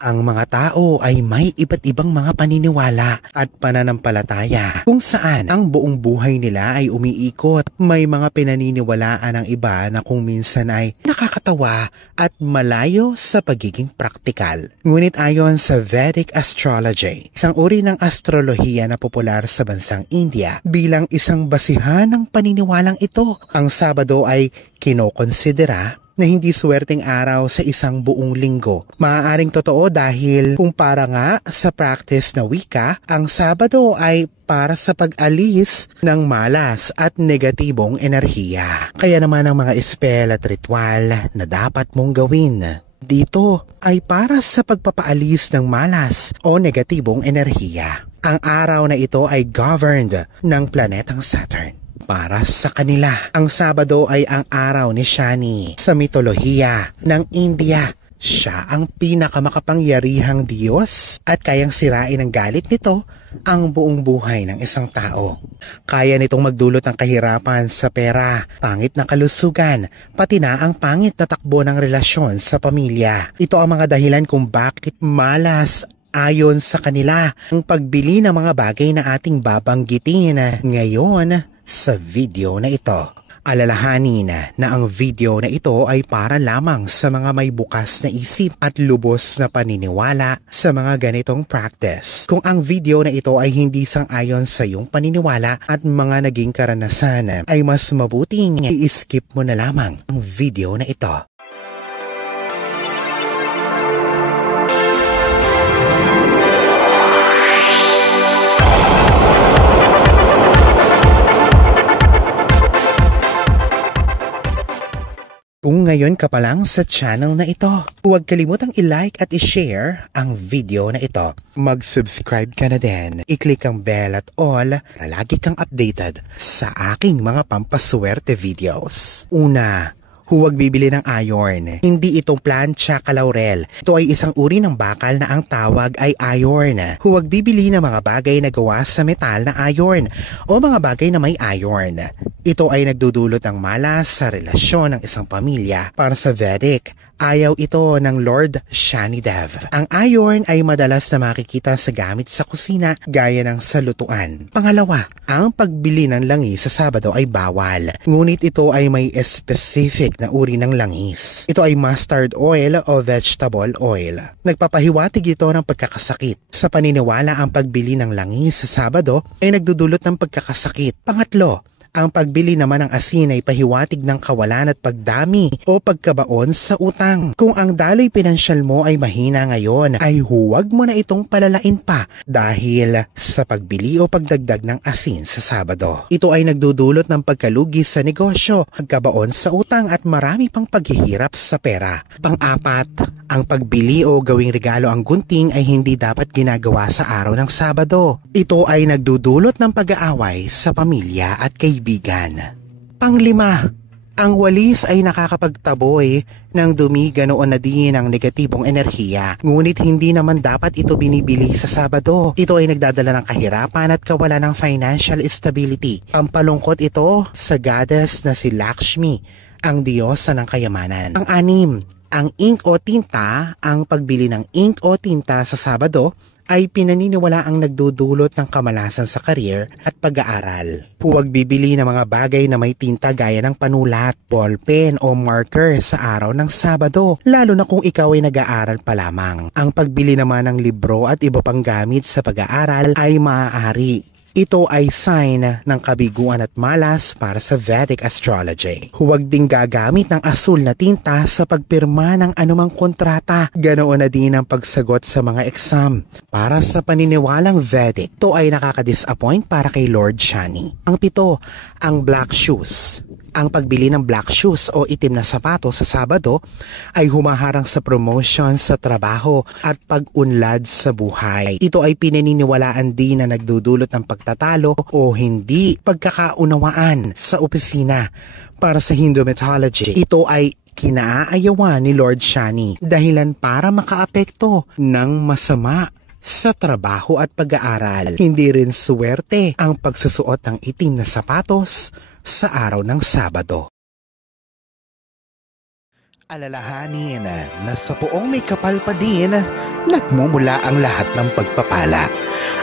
Ang mga tao ay may iba't ibang mga paniniwala at pananampalataya kung saan ang buong buhay nila ay umiikot. May mga pinaniniwalaan ng iba na kung minsan ay nakakatawa at malayo sa pagiging praktikal. Ngunit ayon sa Vedic Astrology, isang uri ng astrolohiya na popular sa bansang India, bilang isang basihan ng paniniwalang ito, ang Sabado ay kinokonsidera na hindi swerteng araw sa isang buong linggo. Maaaring totoo dahil kumpara nga sa practice na wika, ang Sabado ay para sa pag-alis ng malas at negatibong enerhiya. Kaya naman ang mga spell at ritual na dapat mong gawin dito ay para sa pagpapaalis ng malas o negatibong enerhiya. Ang araw na ito ay governed ng planetang Saturn. Para sa kanila, ang Sabado ay ang araw ni Shani. Sa mitolohiya ng India, siya ang pinakamakapangyarihang Diyos at kayang sirain ang galit nito ang buong buhay ng isang tao. Kaya nitong magdulot ng kahirapan sa pera, pangit na kalusugan, pati na ang pangit na takbo ng relasyon sa pamilya. Ito ang mga dahilan kung bakit malas ayon sa kanila ang pagbili ng mga bagay na ating babanggitin ngayon sa video na ito. Alalahanin na ang video na ito ay para lamang sa mga may bukas na isip at lubos na paniniwala sa mga ganitong practice. Kung ang video na ito ay hindi sang-ayon sa iyong paniniwala at mga naging karanasan, ay mas mabuting i-skip mo na lamang ang video na ito. Kung ngayon ka pa lang sa channel na ito, huwag kalimutang i-like at i-share ang video na ito. Mag-subscribe ka na din, i-click ang bell at all para lagi kang updated sa aking mga pampaswerte videos. Una, huwag bibili ng iron. Hindi ito plancha kalaurel. Ito ay isang uri ng bakal na ang tawag ay iron. Huwag bibili ng mga bagay na gawa sa metal na iron o mga bagay na may iron. Ito ay nagdudulot ng malas sa relasyon ng isang pamilya. Para sa Vedic, ayaw ito ng Lord Shanidev. Ang iron ay madalas na makikita sa gamit sa kusina gaya ng sa lutuan. Pangalawa, ang pagbili ng langis sa Sabado ay bawal. Ngunit ito ay may specific na uri ng langis. Ito ay mustard oil o vegetable oil. Nagpapahiwatig ito ng pagkakasakit. Sa paniniwala, ang pagbili ng langis sa Sabado ay nagdudulot ng pagkakasakit. Pangatlo, ang pagbili naman ng asin ay pahiwatig ng kawalan at pagdami o pagkabaon sa utang. Kung ang daloy pinansyal mo ay mahina ngayon, ay huwag mo na itong palalain pa dahil sa pagbili o pagdagdag ng asin sa Sabado. Ito ay nagdudulot ng pagkalugi sa negosyo, pagkabaon sa utang at marami pang paghihirap sa pera. Pang-apat, ang pagbili o gawing regalo ang gunting ay hindi dapat ginagawa sa araw ng Sabado. Ito ay nagdudulot ng pag-aaway sa pamilya at kaibigan. Panglima, ang walis ay nakakapagtaboy ng dumi ganoon na din ng negatibong enerhiya. Ngunit hindi naman dapat ito binibili sa Sabado. Ito ay nagdadala ng kahirapan at kawalan ng financial stability. Pampalungkot ito sa goddess na si Lakshmi, ang diyosa ng kayamanan. Ang anim, ang ink o tinta. Ang pagbili ng ink o tinta sa Sabado ay pinaniniwala ang nagdudulot ng kamalasan sa career at pag-aaral. Huwag bibili ng mga bagay na may tinta gaya ng panulat, ballpen o marker sa araw ng Sabado, lalo na kung ikaw ay nag-aaral pa lamang. Ang pagbili naman ng libro at iba pang gamit sa pag-aaral ay maaari. Ito ay sign ng kabiguan at malas para sa Vedic Astrology. Huwag ding gagamit ng asul na tinta sa pagpirma ng anumang kontrata. Ganoon na din ang pagsagot sa mga exam. Para sa paniniwalang Vedic, ito ay nakaka-disappoint para kay Lord Shani. Ang pito, ang black shoes. Ang pagbili ng black shoes o itim na sapatos sa Sabado ay humaharang sa promotion sa trabaho at pag-unlad sa buhay. Ito ay pinaniniwalaan din na nagdudulot ng pagtatalo o hindi pagkakaunawaan sa opisina. Para sa Hindu mythology, ito ay kinaayawan ni Lord Shani dahilan para makaapekto ng masama sa trabaho at pag-aaral. Hindi rin suwerte ang pagsusuot ng itim na sapatos sa araw ng Sabado. Alalahanin na sa poong may kapal pa din, nagmumula ang lahat ng pagpapala,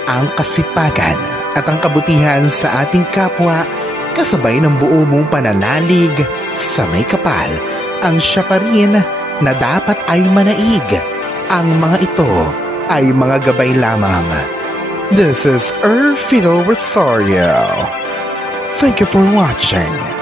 ang kasipagan at ang kabutihan sa ating kapwa kasabay ng buo mong pananalig sa may kapal. Ang siya pa rin na dapat ay manaig. Ang mga ito ay mga gabay lamang. This is Fidel Rosario. Thank you for watching.